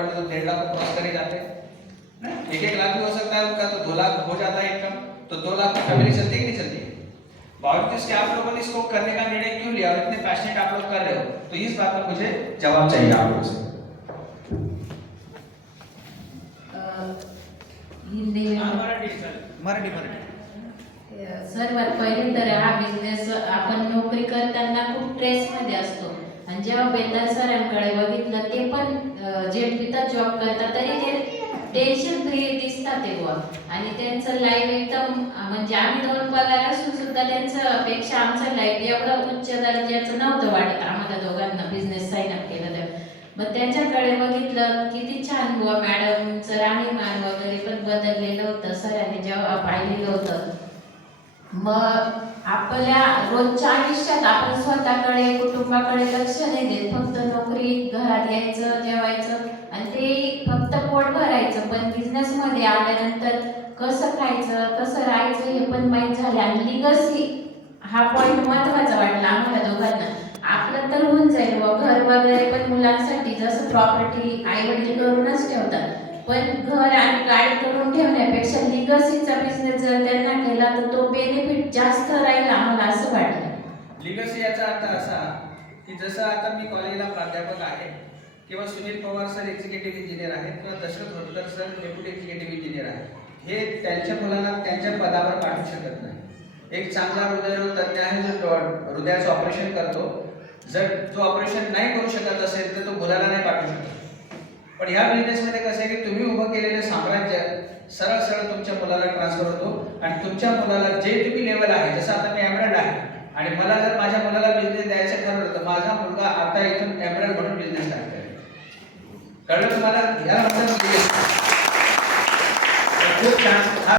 पढ़ लो तो 1.5 लाख को क्रॉस करे जाते हैं। 1-1 लाख भी हो सकता है उनका, तो 2 लाख हो जाता है इनकम, तो 2 लाख की फैमिली चलती है कि नहीं चलती है? बावजूद इसके आप लोगों ने इसको करने का निर्णय क्यों लिया और इतने पैशनेट आप लोग कर रहे हो? तो इस बात का मुझे जवाब चाहिए आप लोगों से। हिंदी मराठी सर्वात पहिले तर हा बिझनेस आपण नोकरी करताना खूप स्ट्रेसमध्ये असतो आणि जेव्हा बेंदार सरांकडे बघितलं ते पण जेटपीतात जॉब करतात तरी ते टेन्शन फ्री दिसतात ते बुवा आणि त्यांचं लाईफ एकदम म्हणजे आम्ही 2 पगार असून सुद्धा त्यांचं पेक्षा आमचं लाईफ एवढं उच्च दर्जाचं नव्हतं वाटत आम्हाला दोघांना बिझनेस साइन अप केलं तर मग त्यांच्याकडे बघितलं किती छान बुवा मॅडमचं राहणीमान वगैरे पण बदललेलं होतं सरांनी जेव्हा पाहिलेलं होतं मग आपल्या रोजच्या आयुष्यात आपण स्वतःकडे कुटुंबाकडे लक्ष नाही देत फक्त नोकरी घरात यायचं जेवायचं आणि ते फक्त पोट भरायचं पण बिझनेसमध्ये आल्यानंतर कसं खायचं कसं राहायचं हे पण माहीत झालं आणि लिगसी हा पॉईंट महत्त्वाचा वाटला आम्हाला दोघांना आपलं तर होऊन जाईल व घर वगैरे पण मुलांसाठी जसं प्रॉपर्टी आई वडील करूनच ठेवतात पण घर आणि गाडी करून ठेवण्यापेक्षा लिगसीचा बिझनेस जर त्यांना केला तर तो बेनिफिट जास्त राहील आम्हाला असं वाटलं। लिगसी याचा अर्थ असा की जसं आता मी कॉलेजला प्राध्यापक आहे किंवा Sunil Pawar sir executive engineer आहेत किंवा Dashrath Hotkar sir deputy executive engineer आहेत हे त्यांच्या मुलांना त्यांच्या पदावर पाठवू शकत नाही। एक चांगला हृदयरोग तज्ञ आहे जो हृदयाचं ऑपरेशन करतो जर जो ऑपरेशन नाही करू शकत असेल तर तो मुलाला नाही पाठवू शकत पण ह्या बिझनेसमध्ये कसं आहे की तुम्ही उभं केलेलं साम्राज्य सरळ सरळ तुमच्या मुलाला ट्रान्सफर होतो आणि तुमच्या मुलाला जे तुम्ही लेवल आहे जसं आता मी एमरल्ड आहे आणि मला जर माझ्या मुलाला बिझनेस द्यायचं ठरवलं तर माझा मुलगा आता इथून एमरल्ड म्हणून बिझनेस स्टार्ट करेल। कळलं तुम्हाला? यानंतर खूप छान